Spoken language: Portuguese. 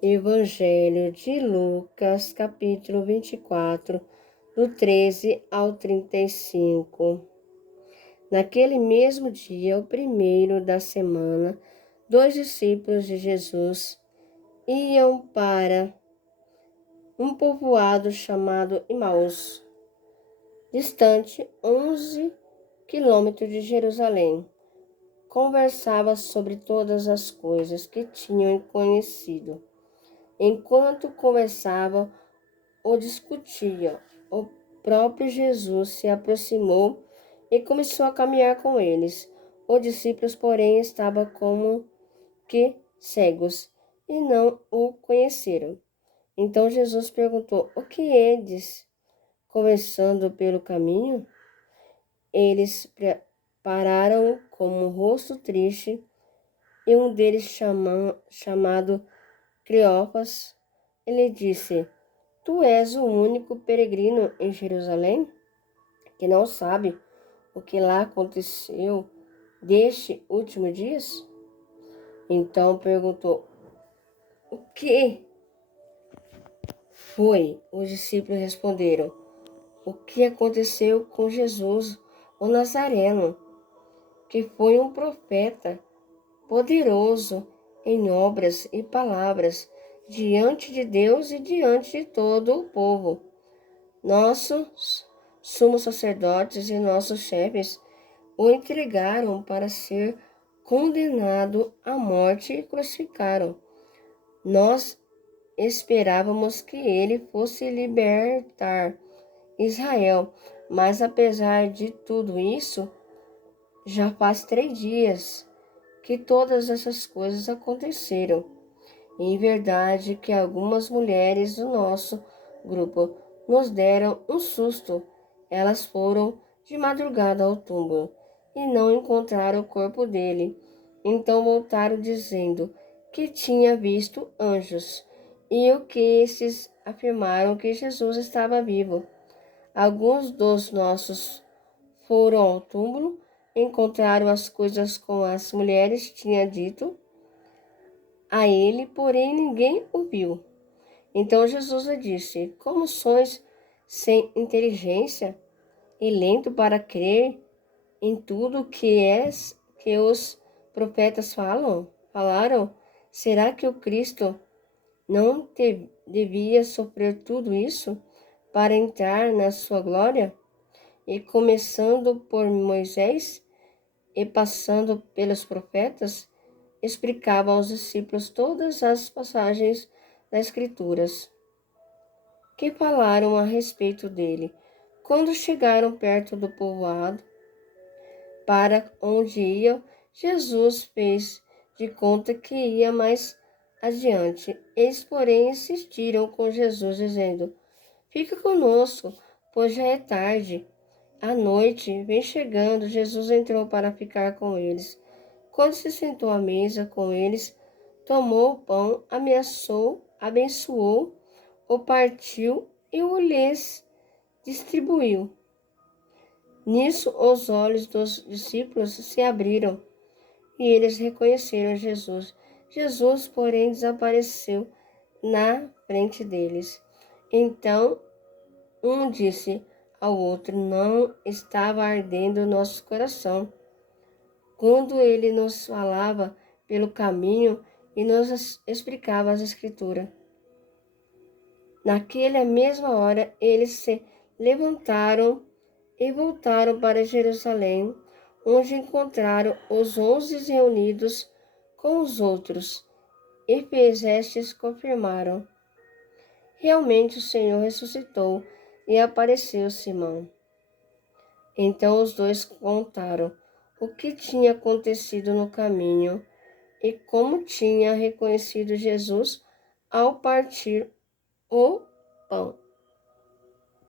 Evangelho de Lucas, capítulo 24, do 13 ao 35. Naquele mesmo dia, o primeiro da semana, 2 discípulos de Jesus iam para um povoado chamado Emaús, distante 11 quilômetros de Jerusalém. Conversava sobre todas as coisas que tinham conhecido. Enquanto conversavam ou discutiam, o próprio Jesus se aproximou e começou a caminhar com eles. Os discípulos, porém, estavam como que cegos e não o conheceram. Então Jesus perguntou: O que eles conversando pelo caminho? Eles pararam com um rosto triste e um deles, chamado Cleopas, ele disse: Tu és o único peregrino em Jerusalém que não sabe o que lá aconteceu destes últimos dias? Então perguntou: O que foi? Os discípulos responderam: O que aconteceu com Jesus, o Nazareno, que foi um profeta poderoso em obras e palavras diante de Deus e diante de todo o povo. Nossos sumos sacerdotes e nossos chefes o entregaram para ser condenado à morte e crucificaram. Nós esperávamos que ele fosse libertar Israel, mas apesar de tudo isso, já faz 3 dias que todas essas coisas aconteceram. Em verdade que algumas mulheres do nosso grupo nos deram um susto. Elas foram de madrugada ao túmulo e não encontraram o corpo dele. Então voltaram dizendo que tinha visto anjos e o que esses afirmaram que Jesus estava vivo. Alguns dos nossos foram ao túmulo, encontraram as coisas como as mulheres tinham dito a ele, porém ninguém o viu. Então Jesus lhe disse: Como sois sem inteligência e lento para crer em tudo que os profetas falaram? Será que o Cristo não devia sofrer tudo isso para entrar na sua glória? E começando por Moisés e passando pelos profetas, explicava aos discípulos todas as passagens das Escrituras que falaram a respeito dele. Quando chegaram perto do povoado para onde iam, Jesus fez de conta que ia mais adiante. Eles, porém, insistiram com Jesus, dizendo: Fica conosco, pois já é tarde. À noite, vem chegando, Jesus entrou para ficar com eles. Quando se sentou à mesa com eles, tomou o pão, abençoou, o partiu e o lhes distribuiu. Nisso, os olhos dos discípulos se abriram e eles reconheceram Jesus. Jesus, porém, desapareceu na frente deles. Então, um disse ao outro: Não estava ardendo nosso coração quando ele nos falava pelo caminho e nos explicava as Escrituras? Naquela mesma hora, eles se levantaram e voltaram para Jerusalém, onde encontraram os 11 reunidos com os outros, e estes confirmaram: Realmente o Senhor ressuscitou e apareceu a Simão. Então os dois contaram o que tinha acontecido no caminho e como tinha reconhecido Jesus ao partir o pão.